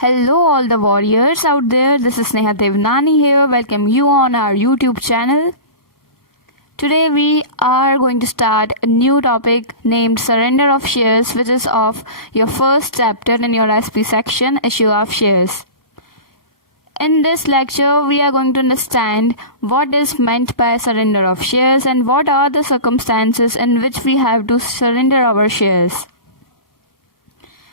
Hello all the warriors out there, this is Neha Devnani here, welcome you on our YouTube channel. Today we are going to start a new topic named Surrender of Shares, which is of your first chapter in your SP section, Issue of Shares. In this lecture, we are going to understand what is meant by surrender of shares and what are the circumstances in which we have to surrender our shares.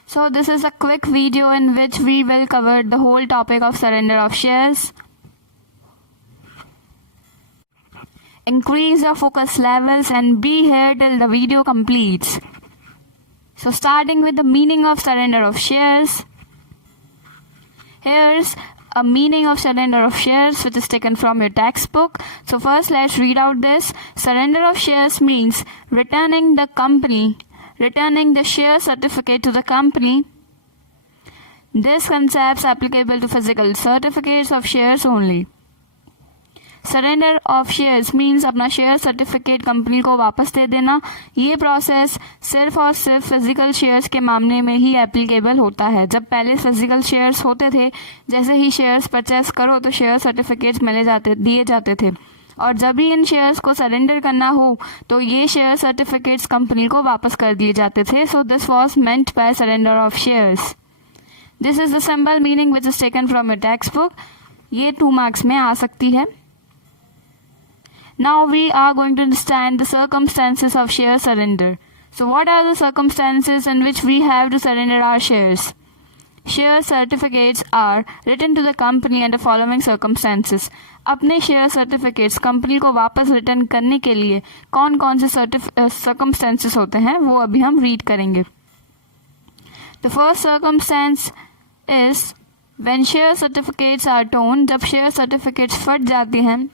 So this is a quick video in which we will cover the whole topic of surrender of shares. Increase your focus levels and be here till the video completes. So starting with the meaning of surrender of shares. Here's a meaning of surrender of shares which is taken from your textbook. So first let's read out this. Surrender of shares means returning the share certificate to the company. This concept is applicable to physical certificates of shares only. Surrender of shares means अपना share certificate company को वापस दे देना. ये प्रोसेस सिर्फ और सिर्फ physical shares के मामले में ही एप्लीकेबल होता है. जब पहले फिजिकल शेयर्स होते थे, जैसे ही शेयर्स परचेस करो तो शेयर सर्टिफिकेट्स दिए जाते थे, और जब भी इन शेयर्स को सरेंडर करना हो तो ये शेयर सर्टिफिकेट्स कंपनी को वापस कर दिए जाते थे. So this was meant by surrender of shares. This is the simple meaning which is taken from your text book. ये 2 मार्क्स में आ सकती है. Now we are going to understand the circumstances of share surrender. So what are the circumstances in which we have to surrender our shares? Share certificates are return to the company under following circumstances. अपने share certificates company को वापस रिटर्न करने के लिए कौन कौन से सर्कमस्टेंसेस होते हैं वो अभी हम रीड करेंगे. The first circumstance is when share certificates are torn, जब शेयर सर्टिफिकेट्स फट जाती हैं.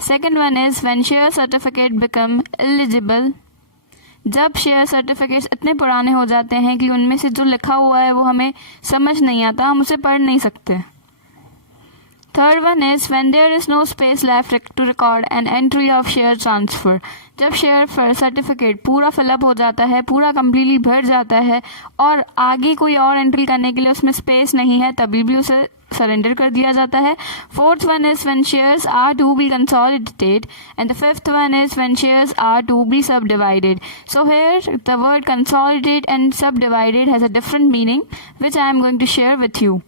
Second one is when share certificate become eligible, जब शेयर सर्टिफिकेट्स इतने पुराने हो जाते हैं कि उनमें से जो लिखा हुआ है वो हमें समझ नहीं आता, हम उसे पढ़ नहीं सकते. Third one is when there is no space left to record an entry of share transfer, जब शेयर सर्टिफिकेट पूरा फिलअप हो जाता है, पूरा कम्प्लीटली भर जाता है और आगे कोई और एंट्री करने के लिए उसमें स्पेस नहीं है, तभी भी उसे सरेंडर कर दिया जाता है. Fourth one is when shares are to be consolidated and the fifth one is when shares are to be subdivided. So here the word consolidate and subdivided has a different meaning which I am going to share with you.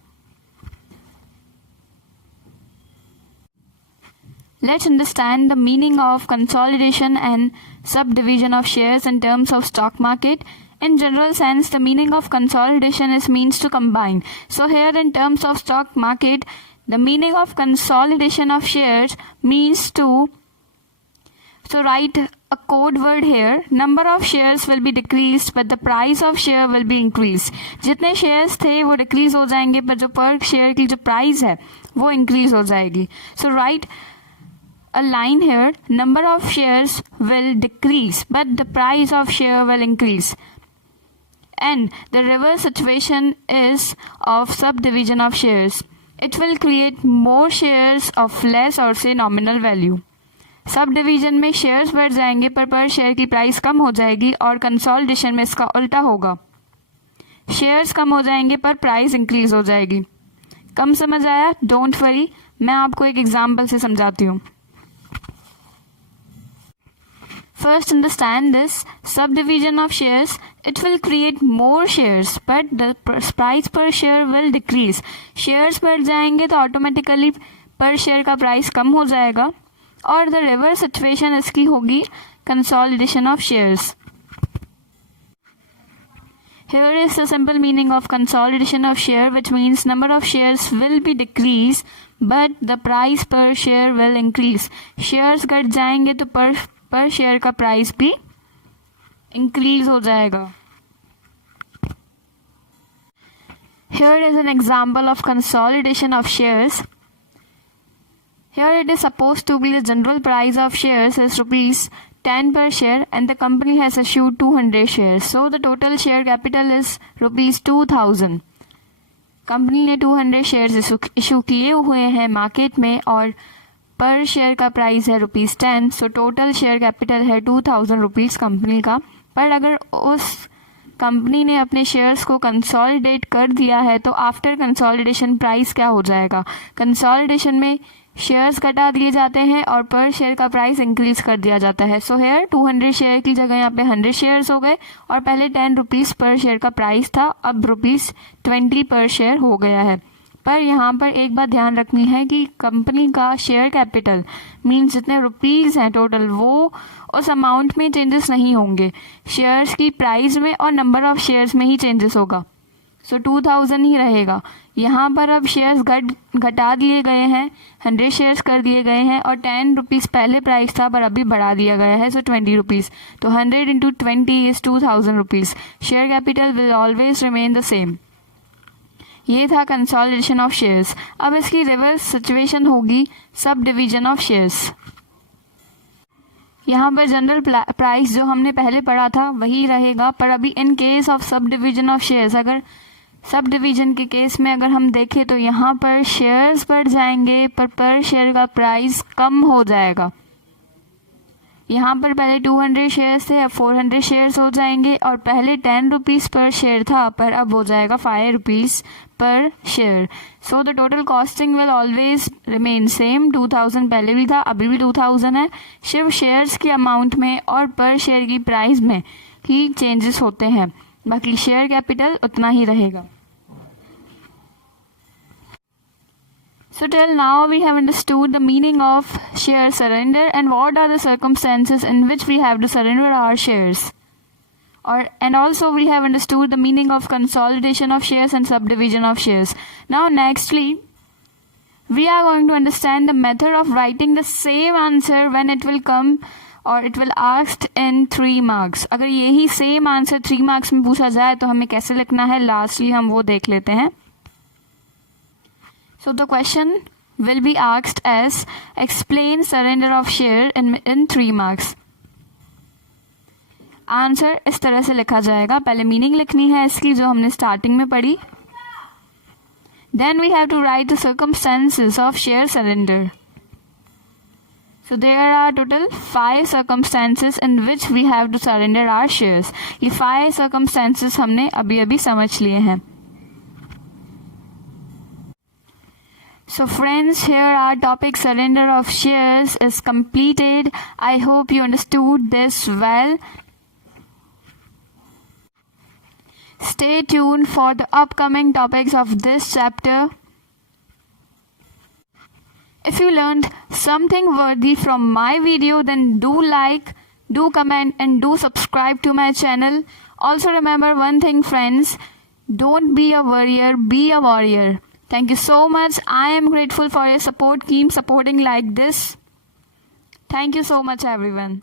Let's understand the meaning of consolidation and subdivision of shares in terms of stock market. In general sense, the meaning of consolidation is means to combine. So here in terms of stock market, the meaning of consolidation of shares means to, so write a code word here, number of shares will be decreased but the price of share will be increased. जितने shares थे वो decrease हो जाएंगे पर जो per share की जो price है वो increase हो जाएगी. So write a line here, number of shares will decrease but the price of share will increase. And the reverse situation is of subdivision of shares. It will create more shares of less or say nominal value. Subdivision में shares बढ़ जाएंगे पर per share की price कम हो जाएगी, और consolidation में इसका उल्टा होगा. shares कम हो जाएंगे पर price increase हो जाएगी. कम समझ आया? Don't worry, मैं आपको एक example से समझाती हूँ. First understand this subdivision of shares. It will create more shares but the price per share will decrease. Shares बढ़ जाएंगे तो automatically per share का price कम हो जाएगा, और the reverse situation इसकी होगी consolidation of shares. Here is the simple meaning of consolidation of share, which means number of shares will be decreased but the price per share will increase. Shares घट जाएंगे तो per share का प्राइस भी इंक्रीज हो जाएगा. Here is an example of consolidation of shares. Here it is supposed to be the general price of shares is rupees 10 per share and the company has issued 200 shares. So the total share capital is rupees 2000. कंपनी ने 200 shares issue किए हुए हैं मार्केट में और पर शेयर का प्राइस है ₹10. So total share capital है 2000 रुपीज़ कंपनी का. पर अगर उस कंपनी ने अपने शेयर्स को कंसोलिडेट कर दिया है तो आफ्टर कंसोलिडेशन प्राइस क्या हो जाएगा? कंसोलिडेशन में शेयर्स घटा दिए जाते हैं और पर शेयर का प्राइस इंक्रीज कर दिया जाता है. सो हेयर 200 शेयर की जगह यहाँ पे 100 शेयर्स हो गए और पहले 10 रुपीज पर शेयर का प्राइस था, अब ₹20 पर शेयर हो गया है. पर यहाँ पर एक बात ध्यान रखनी है कि कंपनी का शेयर कैपिटल मीन्स जितने रुपीज हैं टोटल वो उस अमाउंट में चेंजेस नहीं होंगे. शेयर्स की प्राइस में और नंबर ऑफ शेयर्स में ही चेंजेस होगा. सो 2000 ही रहेगा. यहाँ पर अब शेयर्स घटा दिए गए हैं, 100 शेयर्स कर दिए गए हैं और 10 रुपीज पहले प्राइस था पर अभी बढ़ा दिया गया है, सो 20 रुपीज. तो 100 into 20 is 2000 rupees. Share capital will always remain the same. ये था कंसोलिडेशन ऑफ शेयर्स. अब इसकी रिवर्स सिचुएशन होगी सब डिवीजन ऑफ शेयर्स. यहाँ पर जनरल प्राइस जो हमने पहले पढ़ा था वही रहेगा, पर अभी in case of sub division of shares, अगर सब डिवीजन के केस में अगर हम देखें तो यहाँ पर शेयर्स बढ़ जाएंगे पर शेयर का प्राइस कम हो जाएगा. यहाँ पर पहले 200 शेयर्स थे, अब 400 शेयर्स हो जाएंगे और पहले 10 रुपीज पर शेयर था पर अब हो जाएगा 5 rupees per share. So the total costing will always remain same. 2000 पहले भी था, अभी भी 2000 है. सिर्फ शेयर्स के अमाउंट में और पर शेयर की प्राइस में ही चेंजेस होते हैं, बाकी शेयर कैपिटल उतना ही रहेगा. So till now we have understood the meaning of share surrender and what are the circumstances in which we have to surrender our shares. And also we have understood the meaning of consolidation of shares and subdivision of shares. Now nextly, we are going to understand the method of writing the same answer when it will come or it will asked in 3 marks. अगर यही same answer 3 marks में पूछा जाए तो हमें कैसे लिखना है, lastly हम वो देख लेते हैं. So the question will be asked as explain surrender of share in 3 marks. Answer इस तरह से लिखा जाएगा. पहले मीनिंग लिखनी है इसकी जो हमने स्टार्टिंग में पढ़ी. Then we have to write the circumstances of share surrender. So there are total 5 circumstances in which we have to surrender our shares. ये 5 circumstances हमने अभी समझ लिए हैं. So friends, here our topic surrender of shares is completed. I hope you understood this well. Stay tuned for the upcoming topics of this chapter. If you learned something worthy from my video, then do like, do comment and do subscribe to my channel. Also remember one thing friends, don't be a worrier, be a warrior. Thank you so much. I am grateful for your support. Keep supporting like this. Thank you so much everyone.